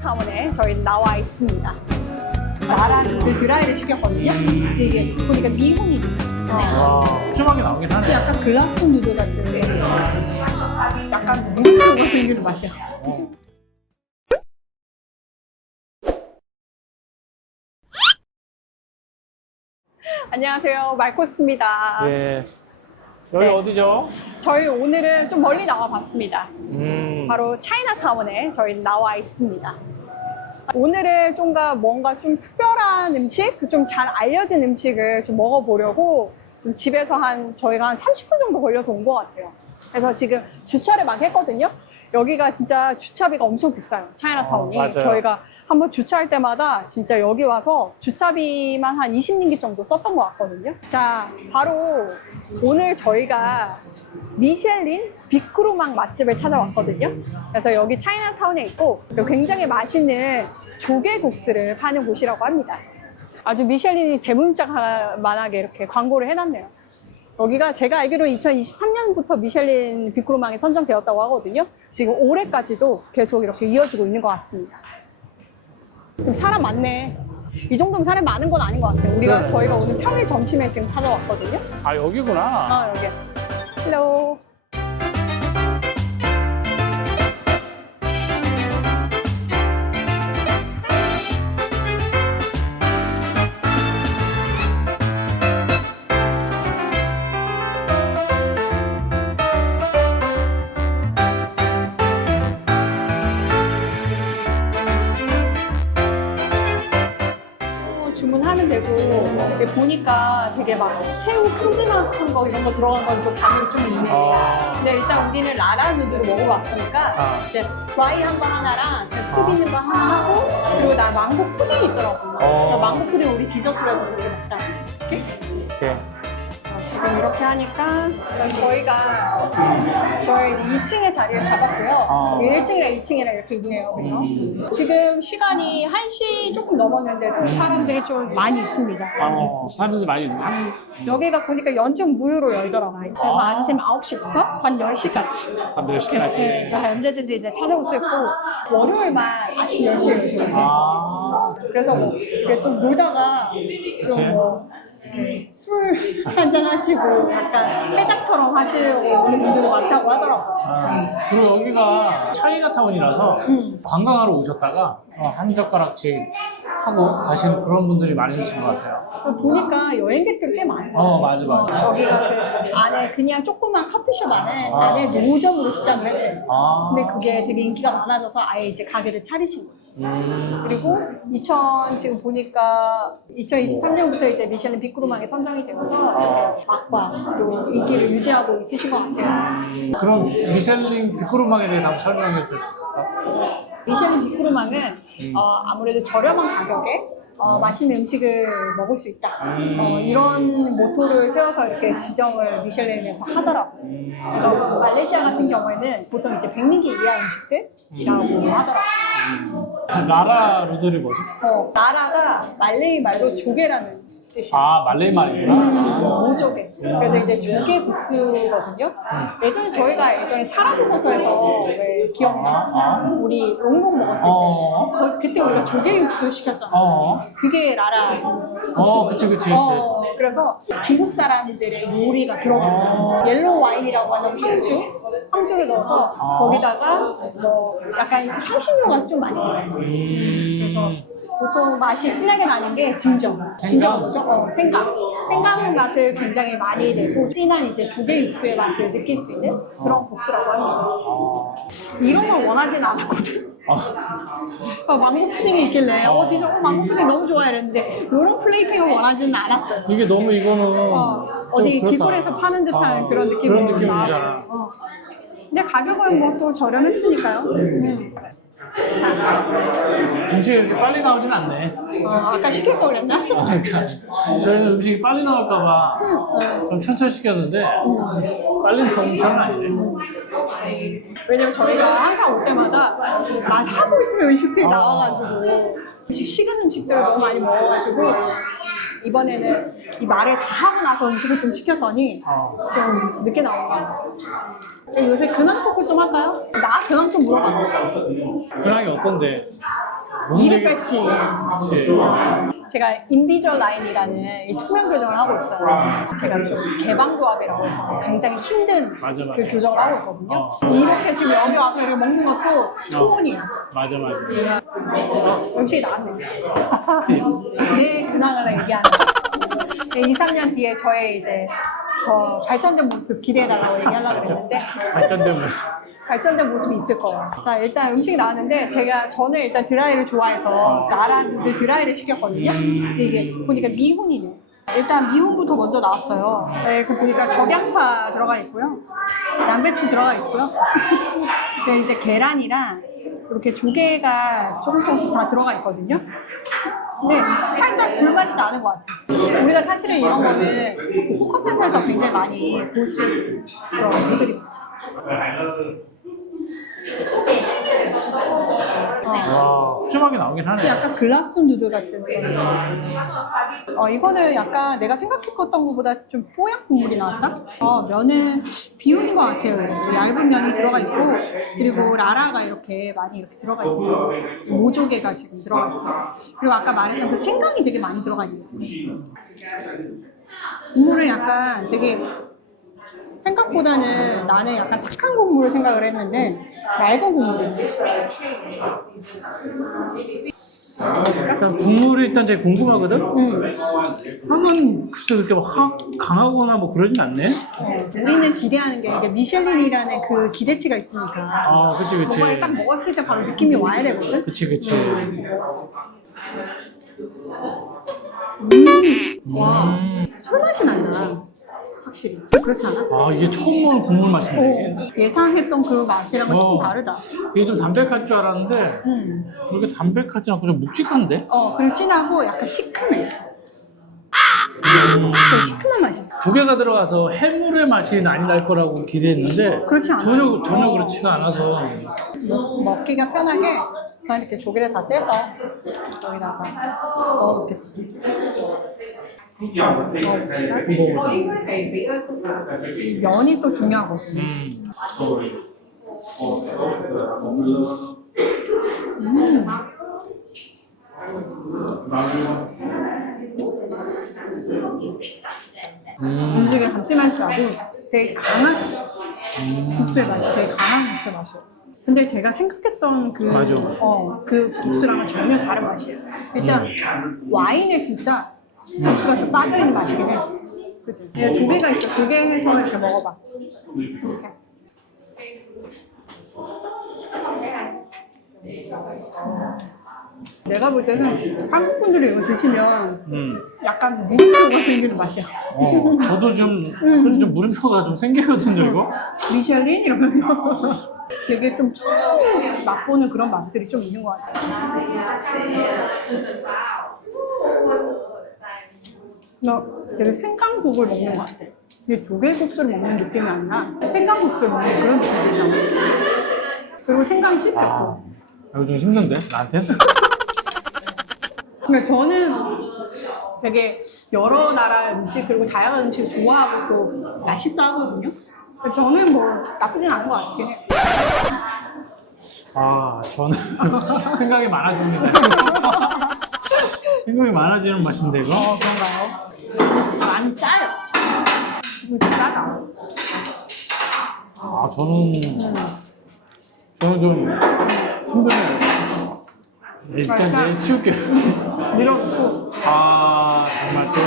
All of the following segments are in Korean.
차이나타운에 저희 나와 있습니다. 나라 누들 드라이를 시켰거든요. 근데 이게 보니까 미혼이 수박이 나오긴 하네. 약간 글라스 누들 같은 약간 무릎으로 생기는 맛이야. 안녕하세요, 말코스입니다. 예. 여기 네. 어디죠? 저희 오늘은 좀 멀리 나와 봤습니다. 바로 차이나타운에 저희 나와 있습니다. 오늘은 뭔가 좀 특별한 음식, 좀 잘 알려진 음식을 좀 먹어보려고 좀 집에서 저희가 한 30분 정도 걸려서 온 것 같아요. 그래서 지금 주차를 막 했거든요. 여기가 진짜 주차비가 엄청 비싸요. 차이나타운이. 맞아요. 저희가 한번 주차할 때마다 진짜 여기 와서 주차비만 한 20링기 정도 썼던 것 같거든요. 자, 바로 오늘 저희가 미셸린 빅그루망 맛집을 찾아왔거든요. 그래서 여기 차이나타운에 있고 굉장히 맛있는 조개국수를 파는 곳이라고 합니다. 아주 미셸린이 대문짝만하게 이렇게 광고를 해놨네요. 여기가 제가 알기로 2023년부터 미셸린 빅그루망에 선정되었다고 하거든요. 지금 올해까지도 계속 이렇게 이어지고 있는 것 같습니다. 좀 사람 많네. 이 정도면 사람이 많은 건 아닌 것 같아요. 저희가 오늘 평일 점심에 지금 찾아왔거든요. 아, 여기구나. 아, 여기. 헬로. 주문하면 되고, 여기 보니까 되게 막 새우 큼지막한 거 이런 거 들어간 건 좀 가격이 좀 있네요. 근데 일단 우리는 라라 누드를 먹어봤으니까 이제 드라이한 거 하나랑 숲 있는 거 하나 하고, 그리고 나 망고 푸딩이 있더라고요. 그래서 망고 푸딩 우리 디저트라도 그렇게 먹자. 이렇게? 오케이. 지금 이렇게 하니까 저희가 저희 2층에 자리를 잡았고요. 1층이랑 2층이랑 이렇게 있네요. 그죠? 지금 시간이 1시 조금 넘었는데도 사람들이 좀 많이 있습니다. 사람들이 많이 있네. 여기가 보니까 연중 무휴로 열더라고요. 그래서 아침 9시부터 한 10시까지. 한 몇 시까지? 네, 그러니까 언제든지 이제 찾아올 수 있고, 월요일만 아침 10시에 열어요. 그래서 뭐 이렇게 좀 놀다가 좀 술 한잔 하시고 약간 해장처럼 하시려고 오는 분들도 많다고 하더라고요. 그리고 여기가 차이나타운이라서 관광하러 오셨다가 한 젓가락씩 하고 가시는 그런 분들이 많으신 것 같아요. 보니까 여행객들이 꽤 많아요. 맞아. 여기가 그 안에 그냥 조그만 커피숍 안에 노점으로 시작을 했대요. 근데 그게 되게 인기가 많아져서 아예 이제 가게를 차리신 거지. 그리고 지금 보니까 2023년부터 이제 미셸린 빅그루망에 선정이 되면서 이렇게 맛과 또 인기를 유지하고 있으신 것 같아요. 그럼 미셸린 빅그루망에 대해서 한번 설명해 줄 수 있을까? 미셸린 빅그루망은 아무래도 저렴한 가격에 맛있는 음식을 먹을 수 있다. 이런 모토를 세워서 이렇게 지정을 미셸린에서 하더라고요. 그러니까 말레이시아 같은 경우에는 보통 이제 100링기 이하 음식들이라고 하더라고요. 라라 누들이 뭐지? 나라가 말레이 말로 조개라는 뜻이에요. 말레이 말이구나. 모조개. 그래서 이제 조개 국수거든요. 예전에 저희가 사라고버섯에서 왜 기억나? 우리 롱롱 먹었을 때 그때 우리가 조개 육수 시켰잖아. 그게 라라 국수. 그치. 그래서 중국 사람들의 요리가 들어가요. 옐로우 와인이라고 하는 황주를 넣어서 거기다가 뭐 약간 향신료가 좀 많이 들어요. 그래서 보통 맛이 진하게 나는 게 진정은 뭐죠? 생강 맛을 굉장히 많이 내고 진한 이제 조개 육수의 맛을 느낄 수 있는 그런 국수라고 합니다. 이런 걸 원하진 않았거든. 망고 푸딩이 있길래 망고 푸딩 너무 좋아 이랬는데 이런 플레이팅을 원하지는 않았어요. 이게 너무 이거는 어디 길거리에서 파는 듯한 그런 느낌이 나왔어요. 근데 가격은 뭐 또 저렴했으니까요. 음식이 이렇게 빨리 나오진 않네. 아까 시킬 걸 그랬나? 그러니까 저희는 음식이 빨리 나올까봐 좀 천천히 시켰는데 빨리 나오는 편은 아니네. 왜냐면 저희가 항상 올 때마다 말하고 있으면 음식들이 나와가지고 식은 음식들을 너무 많이 먹어가지고 이번에는 이 말을 다 하고 나서 음식을 좀 시켰더니 좀 늦게 나온 것 같아요. 요새 근황 토크 좀 할까요? 나 근황 좀 물어봐. 근황이 어떤데? 이름 배치. 그치. 제가 인비주얼 라인이라는 이 투명 교정을 하고 있어요. 제가 좀 개방교합이라고 해서 굉장히 힘든 맞아, 맞아. 그 교정을 하고 있거든요. 어. 이렇게 지금 여기 와서 이렇게 먹는 것도 초혼이에요. 맞아. 음식이 나왔네. 내 근황을 얘기하는 2, 3년 뒤에 저의 이제 더 발전된 모습 기대해달라고 얘기하려고 그랬는데 발전된 모습. 발전된 모습이 있을 거예요. 자, 일단 음식이 나왔는데 저는 일단 드라이를 좋아해서 나라 누드 드라이를 시켰거든요. 근데 이게 보니까 미훈이네. 일단 미훈부터 먼저 나왔어요. 네, 이렇게 보니까 적양파 들어가 있고요. 양배추 들어가 있고요. 네, 이제 계란이랑 이렇게 조개가 조금 다 들어가 있거든요. 근데 살짝 불맛이 나는 것 같아요. 우리가 사실은 이런 거는 호커센터에서 굉장히 많이 볼 수 있는 그런 분들입니다. 와, 푸짐하게 나오긴 하네. 약간 글라스 누드 같은. 이거는 약간 내가 생각했던 것보다 좀 뽀얀 국물이 나왔다? 면은 비율인 것 같아요. 얇은 면이 들어가 있고, 그리고 라라가 이렇게 많이 이렇게 들어가 있고, 모조개가 지금 들어가 있어요. 그리고 아까 말했던 그 생강이 되게 많이 들어가 있네요. 국물은 약간 되게 생각보다는 나는 약간 탁한 국물을 생각을 했는데 맑은 국물이에요. 일단 국물이 일단 되게 궁금하거든? 향은 글쎄 그렇게 확 강하거나 뭐 그러진 않네? 우리는 기대하는 게 이게 미슐린이라는 그 기대치가 있으니까 아, 그치. 뭔가를 딱 먹었을 때 바로 느낌이 와야 되거든? 그치. 와, 술 맛이 난다. 확실히. 그렇지 않아? 아, 이게 처음 먹는 국물 맛이네. 예상했던 그 맛이랑은 좀 다르다. 이게 좀 담백할 줄 알았는데 그렇게 담백하지 않고 좀 묵직한데? 그리고 진하고 약간 시큼해. 되게 시큼한 맛이 있어. 조개가 들어가서 해물의 맛이 많이 날 거라고 기대했는데 그렇지 않아. 전혀 그렇지가 않아서 먹기가 편하게 저는 이렇게 조개를 다 떼서 여기다가 넣어놓겠습니다. 이 면이 또 중요하거든요. 음식의 감칠맛이 나고 되게 강한 국수의 맛이 되게 강한 국수의 맛이에요. 근데 제가 생각했던 맞아. 그 국수랑은 전혀 다른 맛이에요. 일단 와인에 진짜 국수가 좀 빠져있는 맛이긴 해. 그치? 조개가 있어. 조개 해서 이렇게 먹어봐. 이렇게. 내가 볼 때는 한국 분들이 이거 드시면 약간 물음표가 생기는 맛이야. 저도 솔직히 좀 물음표가 좀 생기거든요, 이거. 미슐린 이러면서 되게 좀 처음 맛보는 그런 맛들이 좀 있는 것 같아요. 나 되게 생강국을 먹는 것 같아. 근데 조개국수를 먹는 느낌이 아니라 생강국수를 먹는 그런 느낌이잖아. 그리고 생강 씹혔고. 이거 좀 힘든데, 나한텐? 근데 저는 되게 여러 나라 음식 그리고 다양한 음식을 좋아하고 또 맛있어 하거든요. 저는 뭐 나쁘진 않은 것 같긴 해. 저는 생각이 많아집니다. 생각이 많아지는 맛인데, 이거? 그런가요? 많이 짜요. 이거 좀 짜다. 저는 좀 힘드네요. 일단 내 치울게요. 밀어놓고. 정말 좀.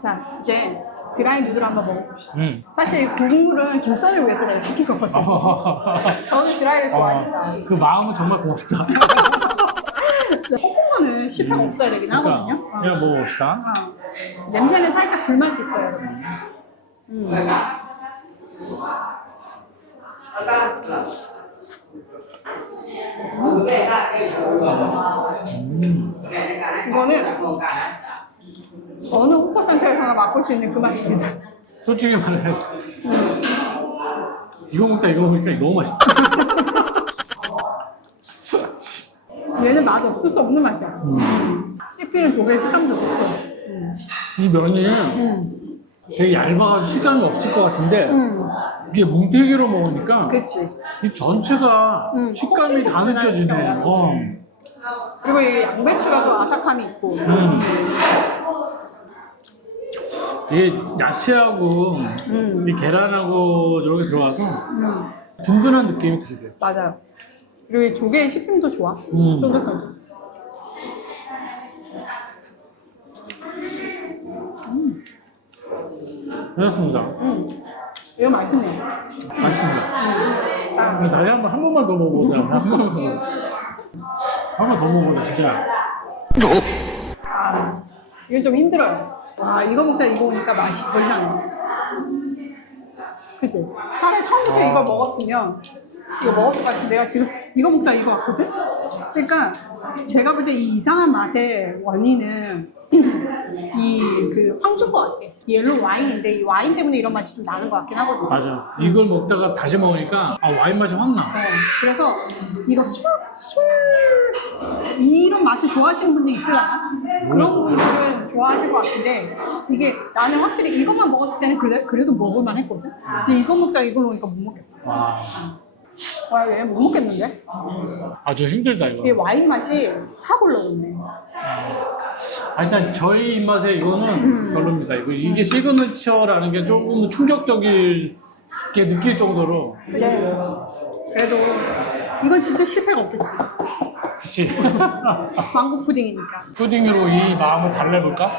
자, 이제 드라이 누드를 한번 먹어봅시다. 사실 이 국물은 김선을 위해서 내가 시킨 거거든요. 저는 드라이를 좋아하니까. 그 마음은 정말 고맙다. 콩콩어는 실패가 없어야 되긴 하거든요. 그냥 먹어봅시다. 냄새는 살짝 불맛이 있어요. 이거는 어느 호커센터에서나 맛볼 수 있는 그 맛입니다. 솔직히 말해. 이거 먹다 이거 먹으니까 너무 맛있다. 얘는 맛 없을 수 없는 맛이야. 씹히는 조개의 식감도 좋고. 이 면이 되게 얇아서 식감이 없을 것 같은데 이게 뭉태기로 먹으니까 그치. 이 전체가 식감이 다 콩콩 느껴지네. 그리고 이 양배추가 또 아삭함이 있고. 이게 야채하고 이 계란하고 저렇게 들어가서 든든한 느낌이 들게. 맞아요. 그리고 이 조개의 씹힘도 좋아. 쫀득쫀득. 괜찮습니다. 이거 맛있네요. 맛있습니다. 근데 다시 한 번만 더 먹어보자. 한 번 더 먹어보자, 진짜. 이거 좀 힘들어요. 이거 먹으니까 맛이 덜 나네. 그치? 차라리 처음부터 이걸 먹었으면 이거 먹었을 것 같은데 내가 지금 이거 먹다 이거 왔거든? 그러니까 제가 볼 때 이 이상한 맛의 원인은 그 황주인 것 같아. 옐로우 와인인데 이 와인 때문에 이런 맛이 좀 나는 것 같긴 하거든요. 맞아. 이걸 먹다가 다시 먹으니까 와인 맛이 확 나. 그래서 이거 이런 맛을 좋아하시는 분들이 있으려나? 그런 분들은 좋아하실 것 같은데 이게 나는 확실히 이것만 먹었을 때는 그래도 먹을만 했거든? 근데 이거 먹다가 이걸 먹으니까 못 먹겠다. 왜 못 먹겠는데? 아주 힘들다, 이거. 이게 와인 맛이 확 올라오네. 일단 저희 입맛에 이거는 별로입니다. 이게 시그니처라는 게 조금 충격적이게 느낄 정도로. 네. 그래도 이건 진짜 실패가 없겠지. 그치. 망고 푸딩이니까. 푸딩으로 이 마음을 달래볼까?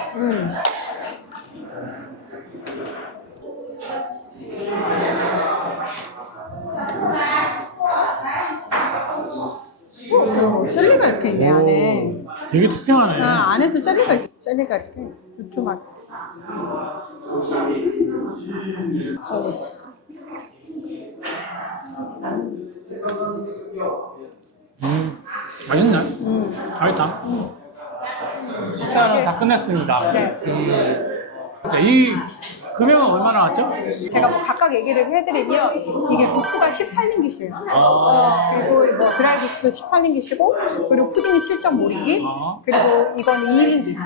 젤리가 이렇게 있네, 안에. 되게 특별하네. 안에도 젤리가 있어. 젤리가 이렇게 두툼하게. 맛있네. 맛있다. 식사는 다 끝냈습니다. 네. 자, 이 금액은 얼마나 나왔죠? 제가 뭐 각각 얘기를 해드리면 이게 국수가 18링깃이에요. 그리고 뭐 드라이 국수도 18링깃이고 그리고 푸딩이 7.5링깃 그리고 이건 2링깃.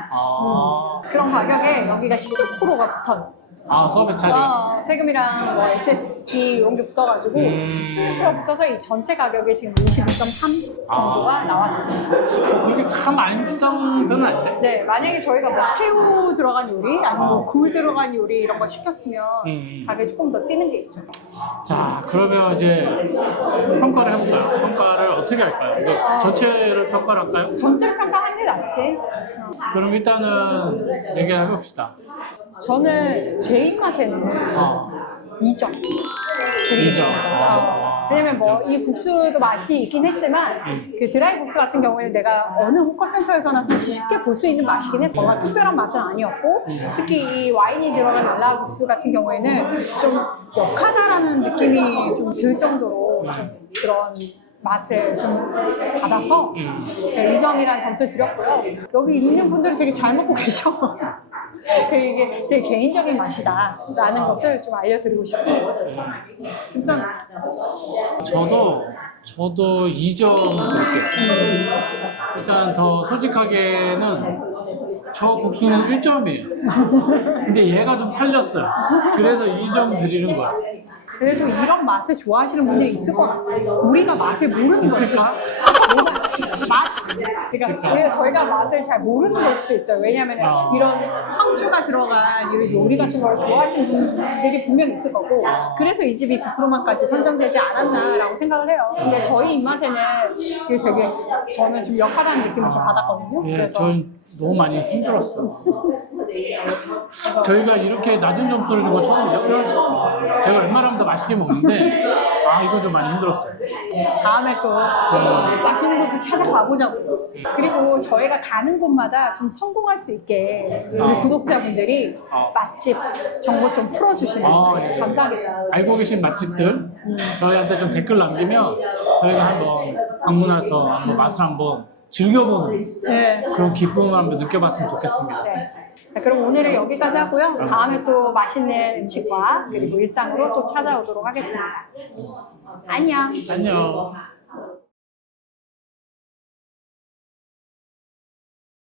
그런 가격에 여기가 16%가 붙어요. 서비스 차지. 세금이랑 뭐 SSD 이런 게 붙어가지고 16%가 붙어서 이 전체 가격이 지금 22.3 정도가 나왔습니다. 이게 참 많이 비싼 편은 아닌데? 네, 만약에 저희가 뭐 새우 들어간 요리, 아니면 뭐 굴 들어간 요리 이런 거 시켰으면 가격이 조금 더 뛰는 게 있죠. 자, 그러면 이제 평가를 해볼까요? 평가를 어떻게 할까요? 이거 전체를 평가를 할까요? 전체를 평가하는 게 낫지. 그럼 일단은 얘기를 해봅시다. 저는 제 입맛에는 2점 드리겠습니다. 왜냐면 뭐 이 국수도 맛이 있긴 했지만 그 드라이 국수 같은 경우에는 내가 어느 호커센터에서나 사실 쉽게 볼 수 있는 맛이긴 했어. 뭔가 특별한 맛은 아니었고 특히 이 와인이 들어간 알라 국수 같은 경우에는 좀 역하다라는 느낌이 좀 들 정도로 좀 그런 맛을 좀 받아서 2점이라는 점수를 드렸고요. 여기 있는 분들이 되게 잘 먹고 계셔. 이게 되게 개인적인 맛이다 라는 것을 좀 알려드리고 싶습니다. 김선 저도 2점 드릴게요. 일단 더 솔직하게는 저 국수는 1점이에요. 근데 얘가 좀 살렸어요. 그래서 2점 드리는 거야. 그래도 이런 맛을 좋아하시는 분들이 있을 것 같아요. 우리가 맛을 모르는 거지. 그러니까 우리가 저희가 맛을 잘 모르는 걸 수도 있어요. 왜냐하면 이런 황주가 들어간 이런 요리 같은 걸 좋아하시는 분들이 분명히 있을 거고 그래서 이 집이 빅프로만까지 선정되지 않았나라고 생각을 해요. 근데 저희 입맛에는 이게 되게 저는 좀 역하다는 느낌을 좀 받았거든요. 예, 그래서 전 너무 많이 힘들었어요. 저희가 이렇게 낮은 점수를 준 건 처음이죠? 제가 웬만하면 더 맛있게 먹는데 이거 좀 많이 힘들었어요. 다음에 또 맛있는 곳을 찾아가 보자고요. 그리고 저희가 가는 곳마다 좀 성공할 수 있게 우리 구독자분들이 맛집 정보 좀 풀어주시면 예. 감사하겠습니다. 알고 계신 맛집들 저희한테 좀 댓글 남기면 저희가 한번 방문해서 한번 맛을 한번 즐겨보는 그런 기쁨을 한번 느껴봤으면 좋겠습니다. 네. 자, 그럼 오늘은 여기까지 하고요. 다음에 또 맛있는 음식과 그리고 일상으로 또 찾아오도록 하겠습니다. 안녕. 안녕.